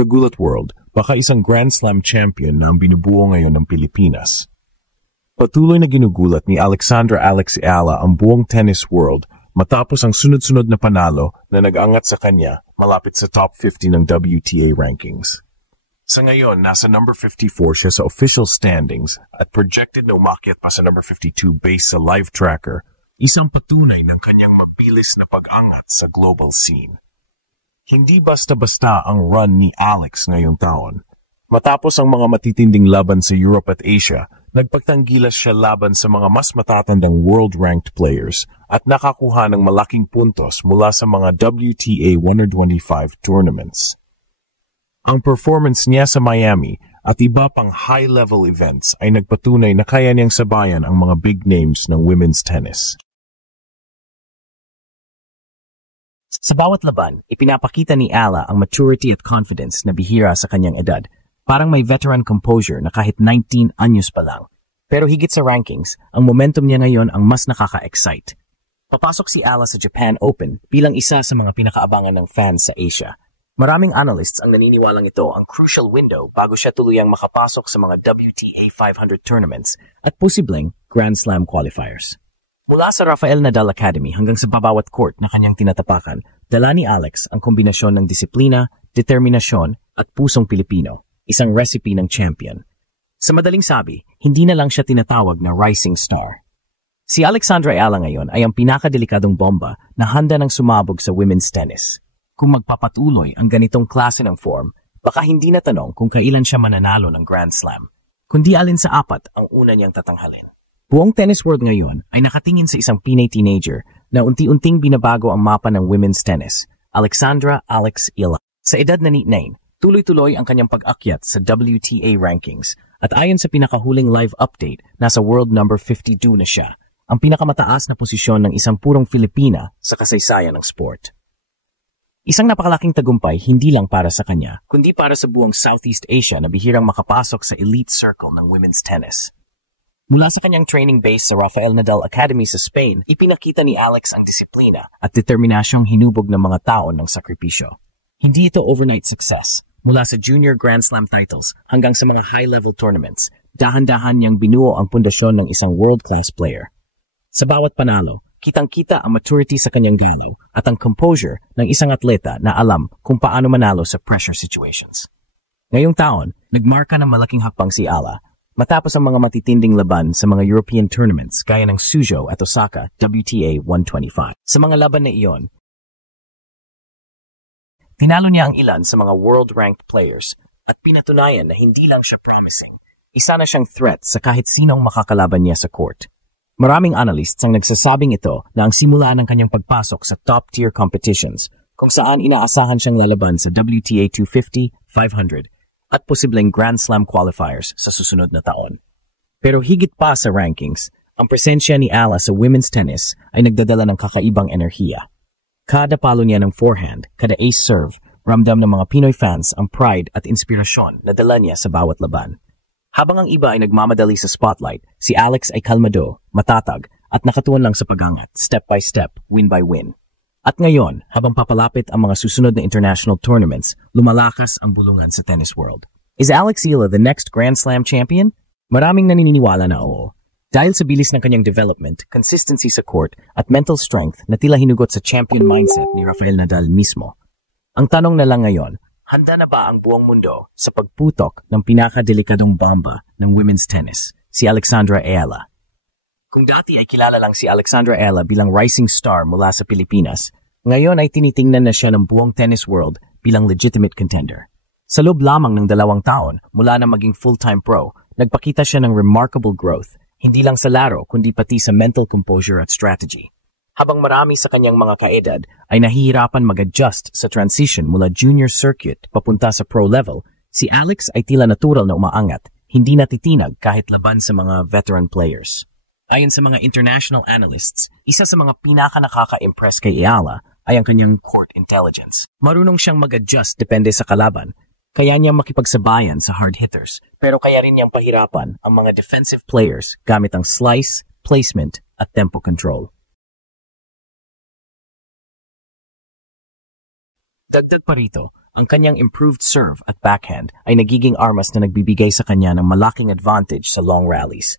Kagulat World, baka isang Grand Slam champion na ang binubuo ngayon ng Pilipinas. Patuloy na ginugulat ni Alexandra Alex Ayala ang buong tennis world matapos ang sunod-sunod na panalo na nag-angat sa kanya malapit sa top 50 ng WTA rankings. Sa ngayon, nasa number 54 siya sa official standings at projected na umakyat pa sa number 52 based sa live tracker, isang patunay ng kanyang mabilis na pag-angat sa global scene. Hindi basta-basta ang run ni Alex ngayong taon. Matapos ang mga matitinding laban sa Europe at Asia, nagpagtanggilas siya laban sa mga mas matatandang world-ranked players at nakakuha ng malaking puntos mula sa mga WTA 125 tournaments. Ang performance niya sa Miami at iba pang high-level events ay nagpatunay na kaya niyang sabayan ang mga big names ng women's tennis. Sa bawat laban, ipinapakita ni Ayala ang maturity at confidence na bihira sa kanyang edad. Parang may veteran composure na kahit 19 anyos pa lang. Pero higit sa rankings, ang momentum niya ngayon ang mas nakaka-excite. Papasok si Ayala sa Japan Open bilang isa sa mga pinakaabangan ng fans sa Asia. Maraming analysts ang naniniwalang ito ang crucial window bago siya tuluyang makapasok sa mga WTA 500 tournaments at posibleng Grand Slam qualifiers. Mula sa Rafael Nadal Academy hanggang sa babawat court na kanyang tinatapakan, dala ni Alex ang kombinasyon ng disiplina, determinasyon at pusong Pilipino, isang recipe ng champion. Sa madaling sabi, hindi na lang siya tinatawag na rising star. Si Alexandra Ayala ngayon ay ang pinakadelikadong bomba na handa ng sumabog sa women's tennis. Kung magpapatuloy ang ganitong klase ng form, baka hindi na tanong kung kailan siya mananalo ng Grand Slam, kundi alin sa apat ang una niyang tatanghalin. Buong tennis world ngayon ay nakatingin sa isang Pinay teenager na unti-unting binabago ang mapa ng women's tennis, Alexandra Alex Ayala. Sa edad na 9, tuloy-tuloy ang kanyang pag-akyat sa WTA rankings at ayon sa pinakahuling live update, nasa world number 52 na siya, ang pinakamataas na posisyon ng isang purong Filipina sa kasaysayan ng sport. Isang napakalaking tagumpay hindi lang para sa kanya, kundi para sa buong Southeast Asia na bihirang makapasok sa elite circle ng women's tennis. Mula sa kanyang training base sa Rafael Nadal Academy sa Spain, ipinakita ni Alex ang disiplina at determinasyong hinubog ng mga taon ng sakripisyo. Hindi ito overnight success. Mula sa junior Grand Slam titles hanggang sa mga high-level tournaments, dahan-dahan niyang binuo ang pundasyon ng isang world-class player. Sa bawat panalo, kitang-kita ang maturity sa kanyang galaw at ang composure ng isang atleta na alam kung paano manalo sa pressure situations. Ngayong taon, nagmarka ng malaking hakbang si Ayala matapos ang mga matitinding laban sa mga European tournaments gaya ng Suzhou at Osaka WTA 125. Sa mga laban na iyon, tinalo niya ang ilan sa mga world-ranked players at pinatunayan na hindi lang siya promising. Isa na siyang threat sa kahit sinong makakalaban niya sa court. Maraming analysts ang nagsasabing ito na ang simula ng kanyang pagpasok sa top-tier competitions kung saan inaasahan siyang lalaban sa WTA 250, 500 at posibleng Grand Slam qualifiers sa susunod na taon. Pero higit pa sa rankings, ang presensya ni Ayala sa women's tennis ay nagdadala ng kakaibang enerhiya. Kada palo niya ng forehand, kada ace serve, ramdam ng mga Pinoy fans ang pride at inspirasyon na dala niya sa bawat laban. Habang ang iba ay nagmamadali sa spotlight, si Alex ay kalmado, matatag, at nakatuon lang sa pag-angat, step by step, win by win. At ngayon, habang papalapit ang mga susunod na international tournaments, lumalakas ang bulungan sa tennis world. Is Alex Ayala the next Grand Slam champion? Maraming naniniwala na oo. Dahil sa bilis ng kanyang development, consistency sa court, at mental strength na tila hinugot sa champion mindset ni Rafael Nadal mismo. Ang tanong na lang ngayon, handa na ba ang buong mundo sa pagputok ng pinakadelikadong bomba ng women's tennis, si Alexandra Ayala? Kung dati ay kilala lang si Alexandra Ayala bilang rising star mula sa Pilipinas, ngayon ay tinitingnan na siya ng buong tennis world bilang legitimate contender. Sa loob lamang ng 2 taon, mula na maging full-time pro, nagpakita siya ng remarkable growth, hindi lang sa laro kundi pati sa mental composure at strategy. Habang marami sa kanyang mga kaedad ay nahihirapan mag-adjust sa transition mula junior circuit papunta sa pro level, si Alex ay tila natural na umaangat, hindi natitinag kahit laban sa mga veteran players. Ayon sa mga international analysts, isa sa mga pinaka-nakaka-impress kay Ayala ay ang kanyang court intelligence. Marunong siyang mag-adjust depende sa kalaban, kaya niyang makipagsabayan sa hard hitters, pero kaya rin niyang pahirapan ang mga defensive players gamit ang slice, placement at tempo control. Dagdag pa rito, ang kanyang improved serve at backhand ay nagiging armas na nagbibigay sa kanya ng malaking advantage sa long rallies.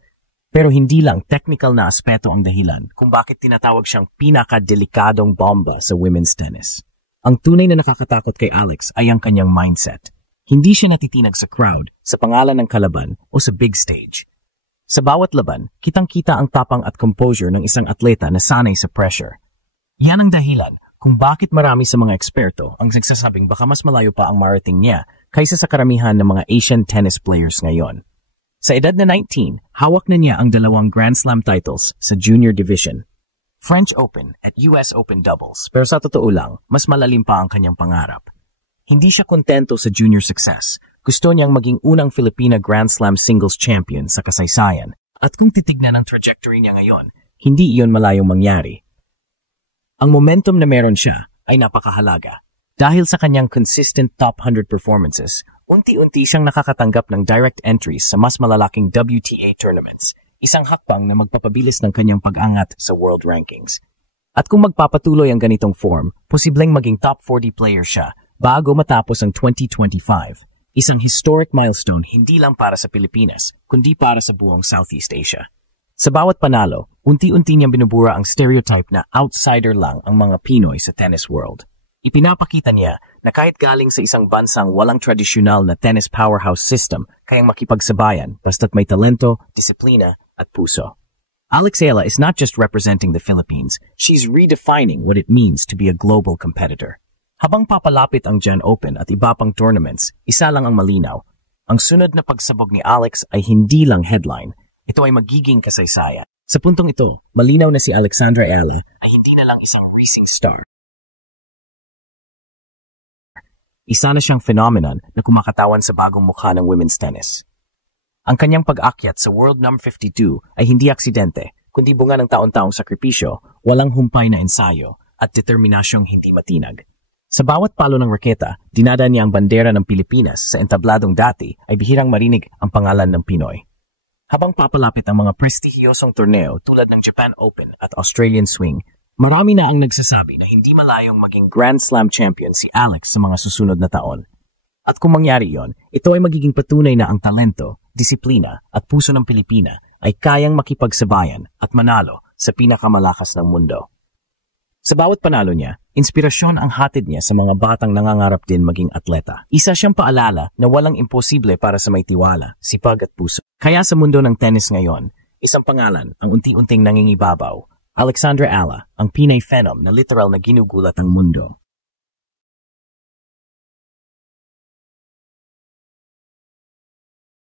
Pero hindi lang technical na aspeto ang dahilan kung bakit tinatawag siyang pinakadelikadong bomba sa women's tennis. Ang tunay na nakakatakot kay Alex ay ang kanyang mindset. Hindi siya natitinag sa crowd, sa pangalan ng kalaban o sa big stage. Sa bawat laban, kitang-kita ang tapang at composure ng isang atleta na sanay sa pressure. Yan ang dahilan kung bakit marami sa mga eksperto ang nagsasabing baka mas malayo pa ang marating niya kaysa sa karamihan ng mga Asian tennis players ngayon. Sa edad na 19, hawak na niya ang 2 Grand Slam titles sa junior division. French Open at US Open doubles, pero sa totoo lang, mas malalim pa ang kanyang pangarap. Hindi siya kontento sa junior success. Gusto niyang maging unang Filipina Grand Slam singles champion sa kasaysayan. At kung titignan ang trajectory niya ngayon, hindi iyon malayong mangyari. Ang momentum na meron siya ay napakahalaga. Dahil sa kanyang consistent top 100 performances, unti-unti siyang nakakatanggap ng direct entries sa mas malalaking WTA tournaments, isang hakbang na magpapabilis ng kanyang pag-angat sa world rankings. At kung magpapatuloy ang ganitong form, posibleng maging top 40 player siya bago matapos ang 2025. Isang historic milestone hindi lang para sa Pilipinas, kundi para sa buong Southeast Asia. Sa bawat panalo, unti-unti niyang binubura ang stereotype na outsider lang ang mga Pinoy sa tennis world. Ipinapakita niya na kahit galing sa isang bansang walang tradisyonal na tennis powerhouse system, kayang makipagsabayan basta't may talento, disiplina at puso. Alex Ayala is not just representing the Philippines, she's redefining what it means to be a global competitor. Habang papalapit ang Gen Open at iba pang tournaments, isa lang ang malinaw. Ang sunod na pagsabog ni Alex ay hindi lang headline, ito ay magiging kasaysayan. Sa puntong ito, malinaw na si Alexandra Ayala ay hindi na lang isang racing star. Isa na siyang phenomenon na kumakatawan sa bagong mukha ng women's tennis. Ang kanyang pag-akyat sa World Number 52 ay hindi aksidente, kundi bunga ng taon-taong sakripisyo, walang humpay na ensayo, at determinasyong hindi matinag. Sa bawat palo ng raketa, dinadaan niya ang bandera ng Pilipinas sa entabladong dati ay bihirang marinig ang pangalan ng Pinoy. Habang papalapit ang mga prestihiyosong torneo tulad ng Japan Open at Australian Swing, marami na ang nagsasabi na hindi malayong maging Grand Slam champion si Alex sa mga susunod na taon. At kung mangyari yon, ito ay magiging patunay na ang talento, disiplina at puso ng Pilipina ay kayang makipagsabayan at manalo sa pinakamalakas ng mundo. Sa bawat panalo niya, inspirasyon ang hatid niya sa mga batang nangangarap din maging atleta. Isa siyang paalala na walang imposible para sa may tiwala, sipag at puso. Kaya sa mundo ng tennis ngayon, isang pangalan ang unti-unting nangingibabaw. Alexandra Ayala, ang Pinay Phenom na literal na ginugulat ang mundo.